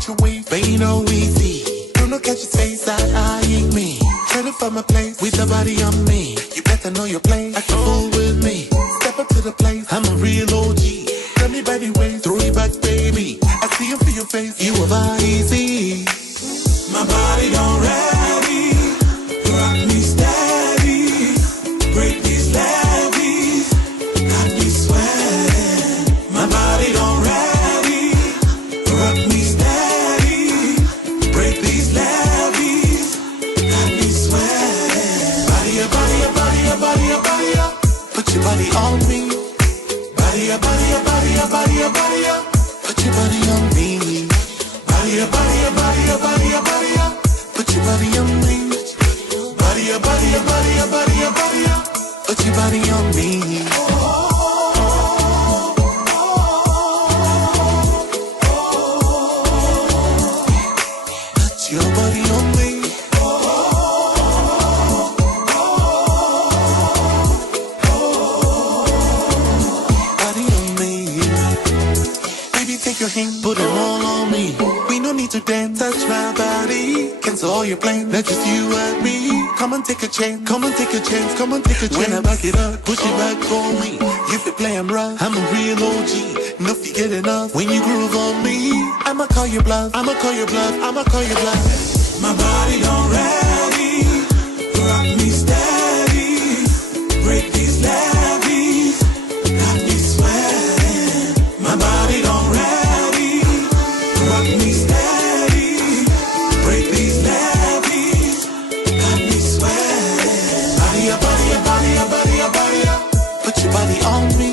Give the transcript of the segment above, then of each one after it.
catch a wave, ain't no easy. Don't catch a taste that I ain't me. Try to find my place with the body on me. You better know your place, act a fool with me. Step up to the place, I'm a real OG. Tell me by the way, throw it back, baby. I see you for your face, you are easy. My body don't ready, rock me steady, break these levies, got me sweating. My body don't ready, rock me steady, break these levies, got me sweating. Body up, body up, body up, body up, body up. Put your body on me. Body up, body up, body up, body up, body up. Put your body on me. Body up, body up, body up, body up, body up. Put your body on me. Body up, body up, body up, body up, body up. Put your body on me. Put your body on me. Body on me. Baby, take your hand, put them all on me. We no need to dance, touch my body. Cancel all your plans, not just you and me. Come and take a chance, come and take a chance, come and take a chance. When I back it up, push it back for me. You feel playing rough, I'm a real OG. No you get enough when you groove on me. I'ma call your bluff, I'ma call your bluff, I'ma call your bluff. My body don't ready, rock me steady, break these levies, got me sweating. My body don't ready, rock me steady, break these levies, got me sweating. Body up, body up, body up, body up, body up. Put your body on me.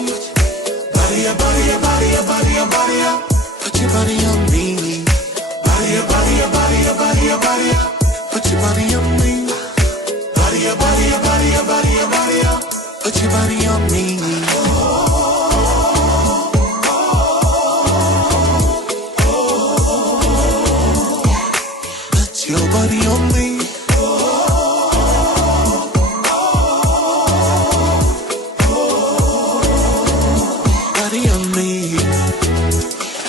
Body up, body up, body up, body up, body up. Put your body on me. Body up, body up, body up, body up, body up. Put your body on me. Body up, body up, body up, body up, body up. Put your body on me. Put your body on me. Body on me.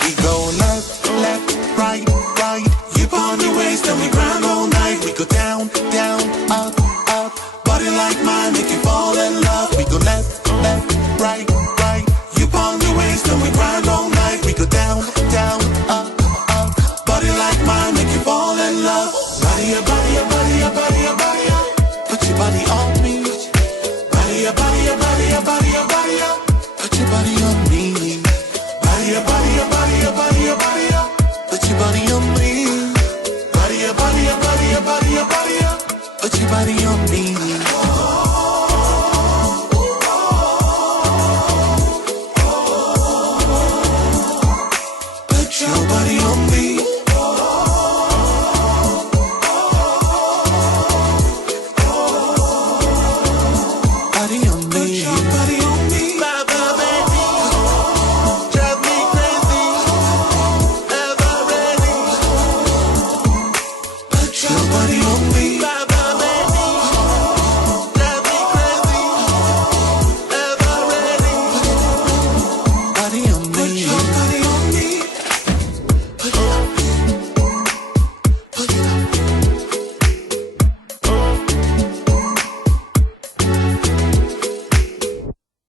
We go left, left, right, right. You on the waist and we grind all night. We go down, down, up, up. Body like mine.